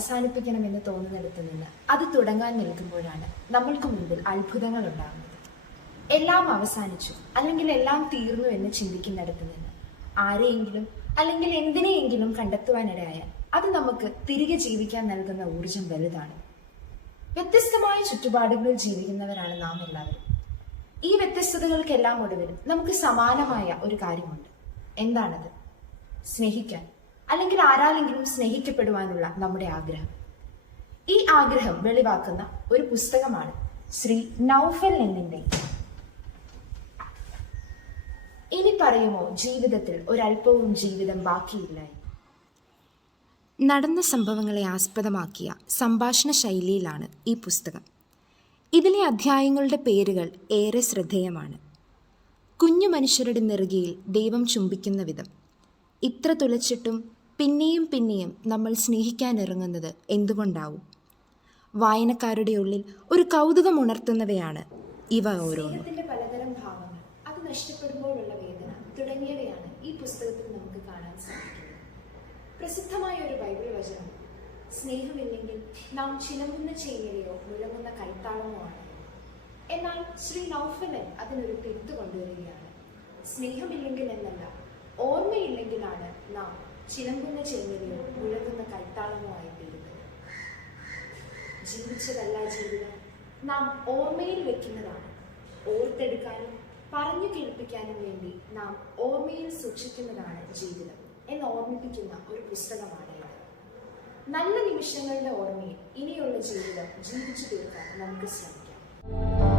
അവസാനിപ്പിക്കണമെന്ന് തോന്നുന്നിടത്ത് നിന്ന് അത് തുടങ്ങാൻ നിൽക്കുമ്പോഴാണ് നമ്മൾക്ക് മുൻപിൽ അത്ഭുതങ്ങൾ ഉണ്ടാകുന്നത്. എല്ലാം അവസാനിച്ചു അല്ലെങ്കിൽ എല്ലാം തീർന്നു എന്ന് ചിന്തിക്കുന്നിടത്ത് നിന്ന് ആരെയെങ്കിലും അല്ലെങ്കിൽ എന്തിനെയെങ്കിലും കണ്ടെത്തുവാനിടയായാൽ അത് നമുക്ക് തിരികെ ജീവിക്കാൻ നൽകുന്ന ഊർജം വലുതാണ്. വ്യത്യസ്തമായ ചുറ്റുപാടുകളിൽ ജീവിക്കുന്നവരാണ് നാം എല്ലാവരും. ഈ വ്യത്യസ്തതകൾക്കെല്ലാം ഒടുവിൽ നമുക്ക് സമാനമായ ഒരു കാര്യമുണ്ട്. എന്താണത്? സ്നേഹിക്കാൻ അല്ലെങ്കിൽ ആരാലെങ്കിലും സ്നേഹിക്കപ്പെടുവാനുള്ള നമ്മുടെ ആഗ്രഹം. ഈ ആഗ്രഹം വെളിവാക്കുന്ന ഒരു പുസ്തകമാണ് ശ്രീ നൗഫൽ നെന്നിന്റെ ഇനി പറയുമോ ജീവിതത്തിൽ ഒരല്പവും ജീവിതം ബാക്കിയില്ലായി. നടന്ന സംഭവങ്ങളെ ആസ്പദമാക്കിയ സംഭാഷണ ശൈലിയിലാണ് ഈ പുസ്തകം. ഇതിലെ അധ്യായങ്ങളുടെ പേരുകൾ ഏറെ ശ്രദ്ധേയമാണ്. കുഞ്ഞു മനുഷ്യരുടെ നെറുകയിൽ ദൈവം ചുംബിക്കുന്ന വിധം, ഇത്ര തുലച്ചിട്ടും പിന്നെയും പിന്നെയും നമ്മൾ സ്നേഹിക്കാനിറങ്ങുന്നത് എന്തുകൊണ്ടാവും, വായനക്കാരുടെ ഉള്ളിൽ ഒരു കൗതുകം ഉണർത്തുന്നവയാണ് ഇവ ഓരോന്നും. പലതരം ഭാവങ്ങൾ, അത് നഷ്ടപ്പെടുമ്പോഴുള്ള വേദന തുടങ്ങിയവയാണ് ഈ പുസ്തകത്തിൽ നമുക്ക് കാണാൻ സാധിക്കുന്നത്. പ്രസിദ്ധമായ ഒരു ബൈബിൾ വചനം, സ്നേഹമില്ലെങ്കിൽ നാം ചിലമ്പുന്ന ചേങ്ങലയോ മുഴങ്ങുന്ന കൈത്താളമോ ആണ്. എന്നാൽ ശ്രീ നൗഫലൻ അതിനൊരു തിരുത്ത് കൊണ്ടുവരികയാണ്. സ്നേഹമില്ലെങ്കിൽ എന്നല്ല, ഓർമ്മയില്ലെങ്കിലാണ് നാം ചിലമ്പുന്ന ചേങ്ങലയോ മുഴങ്ങുന്ന കൈത്താളമോ ആയി തീരുന്നത്. ജീവിച്ചതല്ല ജീവിതം, നാം ഓർമ്മയിൽ വെക്കുന്നതാണ്. ഓർത്തെടുക്കാനും പറഞ്ഞു കേൾപ്പിക്കാനും വേണ്ടി നാം ഓർമ്മയിൽ സൂക്ഷിക്കുന്നതാണ് ജീവിതം എന്ന് ഓർമ്മിപ്പിക്കുന്ന ഒരു പുസ്തകമാണ് ഇത്. നല്ല നിമിഷങ്ങളുടെ ഓർമ്മയിൽ ഇനിയുള്ള ജീവിതം ജീവിച്ചു തീർക്കാൻ നമുക്ക് ശ്രമിക്കാം.